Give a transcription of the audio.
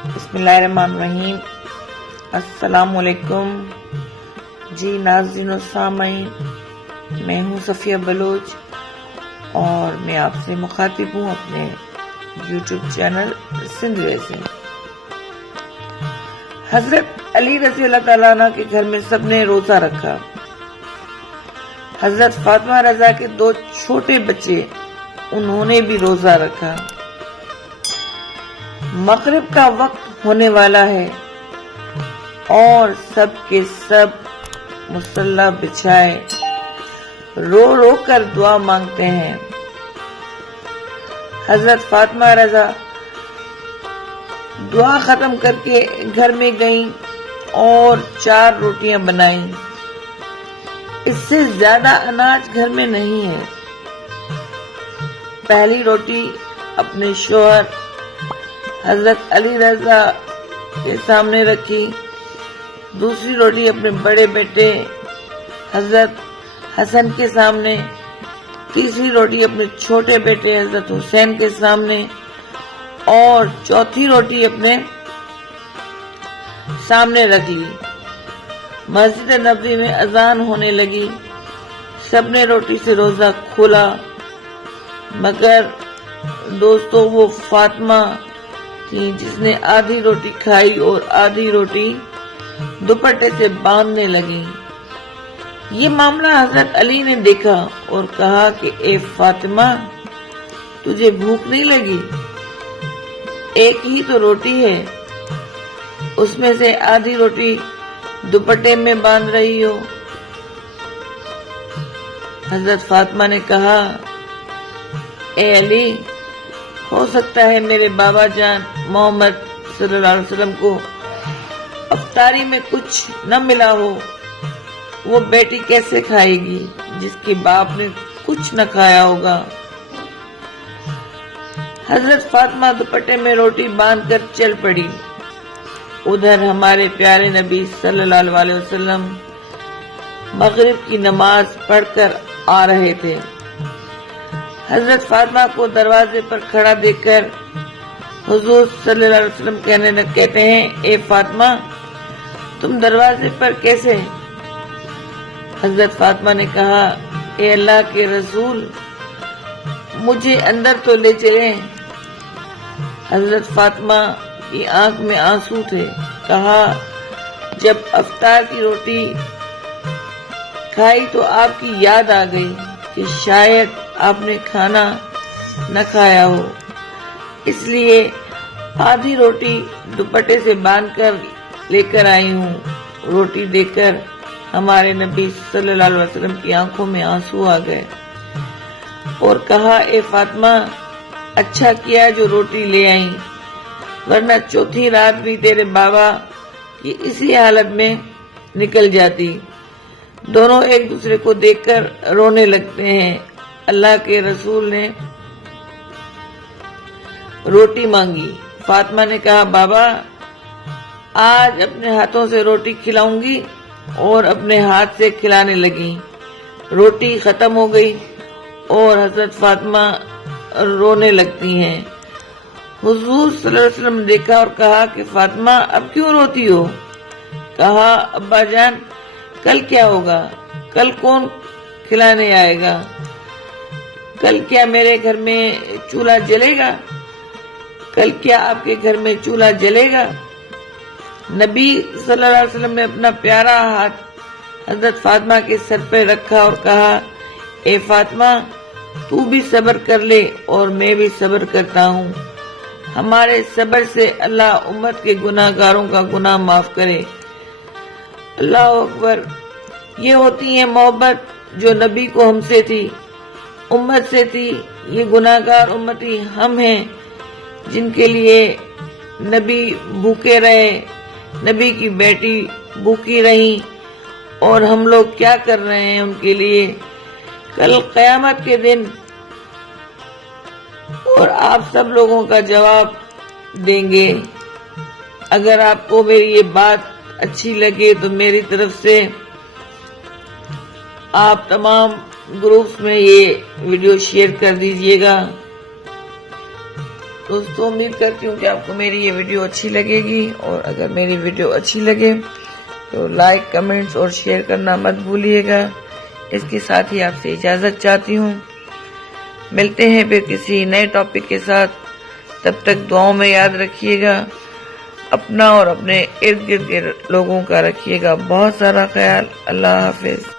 بسم اللہ الرحمن الرحیم۔ السلام علیکم جی ناظرین و سامعین، میں ہوں صفیہ بلوچ اور میں آپ سے مخاطب ہوں اپنے یوٹیوب چینل سندھ ویسی۔ حضرت علی رضی اللہ تعالیٰ عنہ کے گھر میں سب نے روزہ رکھا۔ حضرت فاطمہ رضا کے 2 چھوٹے بچے، انہوں نے بھی روزہ رکھا۔ مغرب کا وقت ہونے والا ہے اور سب کے سب مصلی بچھائے رو رو کر دعا مانگتے ہیں۔ حضرت فاطمہ رضا دعا ختم کر کے گھر میں گئیں اور 4 روٹیاں بنائیں۔ اس سے زیادہ اناج گھر میں نہیں ہے۔ پہلی روٹی اپنے شوہر حضرت علی رضا کے سامنے رکھی، دوسری روٹی اپنے بڑے بیٹے حضرت حسن کے سامنے، تیسری روٹی اپنے چھوٹے بیٹے حضرت حسین کے سامنے اور چوتھی روٹی اپنے سامنے رکھ لی۔ مسجد نبوی میں اذان ہونے لگی، سب نے روٹی سے روزہ کھولا، مگر دوستو وہ فاطمہ تھی جس نے آدھی روٹی کھائی اور آدھی روٹی دوپٹے سے باندھنے لگی۔ یہ معاملہ حضرت علی نے دیکھا اور کہا کہ اے فاطمہ، تجھے بھوک نہیں لگی؟ ایک ہی تو روٹی ہے، اس میں سے آدھی روٹی دوپٹے میں باندھ رہی ہو۔ حضرت فاطمہ نے کہا، اے علی، ہو سکتا ہے میرے بابا جان محمد صلی اللہ علیہ وسلم کو افطاری میں کچھ نہ ملا ہو، وہ بیٹی کیسے کھائے گی جس کے باپ نے کچھ نہ کھایا ہوگا۔ حضرت فاطمہ دوپٹے میں روٹی باندھ کر چل پڑی۔ ادھر ہمارے پیارے نبی صلی اللہ علیہ وسلم مغرب کی نماز پڑھ کر آ رہے تھے۔ حضرت فاطمہ کو دروازے پر کھڑا دیکھ کر حضور صلی اللہ علیہ وسلم کہتے ہیں، اے فاطمہ، تم دروازے پر کیسے؟ حضرت فاطمہ نے کہا، اے اللہ کے رسول، مجھے اندر تو لے چلیں۔ حضرت فاطمہ کی آنکھ میں آنسو تھے۔ کہا، جب افطار کی روٹی کھائی تو آپ کی یاد آ گئی کہ شاید آپ نے کھانا نہ کھایا ہو، اس لیے آدھی روٹی دوپٹے سے باندھ کر لے کر آئی ہوں۔ روٹی دیکھ کر ہمارے نبی صلی اللہ علیہ وسلم کی آنکھوں میں آنسو آ گئے اور کہا، اے فاطمہ، اچھا کیا جو روٹی لے آئیں، ورنہ چوتھی رات بھی تیرے بابا کی اسی حالت میں نکل جاتی۔ دونوں ایک دوسرے کو دیکھ کر رونے لگتے ہیں۔ اللہ کے رسول نے روٹی مانگی۔ فاطمہ نے کہا، بابا، آج اپنے ہاتھوں سے روٹی کھلاؤں گی، اور اپنے ہاتھ سے کھلانے لگی۔ روٹی ختم ہو گئی اور حضرت فاطمہ رونے لگتی ہیں۔ حضور صلی اللہ علیہ وسلم نے دیکھا اور کہا کہ فاطمہ، اب کیوں روتی ہو؟ کہا، ابا جان، کل کیا ہوگا؟ کل کون کھلانے آئے گا؟ کل کیا میرے گھر میں چولہا جلے گا؟ کل کیا آپ کے گھر میں چولہا جلے گا؟ نبی صلی اللہ علیہ وسلم نے اپنا پیارا ہاتھ حضرت فاطمہ کے سر پہ رکھا اور کہا، اے فاطمہ، تو بھی صبر کر لے اور میں بھی صبر کرتا ہوں۔ ہمارے صبر سے اللہ امت کے گناہ گاروں کا گناہ معاف کرے۔ اللہ اکبر۔ یہ ہوتی ہے محبت جو نبی کو ہم سے تھی، امت سے تھی۔ یہ گناہ گار امتی ہم ہیں جن کے لیے نبی بھوکے رہے، نبی کی بیٹی بھوکی رہی، اور ہم لوگ کیا کر رہے ہیں ان کے لیے۔ کل قیامت کے دن اور آپ سب لوگوں کا جواب دیں گے۔ اگر آپ کو میری یہ بات اچھی لگے تو میری طرف سے آپ تمام گروپس میں یہ ویڈیو شیئر کر دیجئے گا۔ دوستوں امید کرتی ہوں کہ آپ کو میری یہ ویڈیو اچھی لگے گی، اور اگر میری ویڈیو اچھی لگے تو لائک، کمنٹس اور شیئر کرنا مت بھولیے گا۔ اس کے ساتھ ہی آپ سے اجازت چاہتی ہوں، ملتے ہیں پھر کسی نئے ٹاپک کے ساتھ۔ تب تک دعاؤں میں یاد رکھیے گا، اپنا اور اپنے ارد گرد کے لوگوں کا رکھیے گا بہت سارا خیال۔ اللہ حافظ۔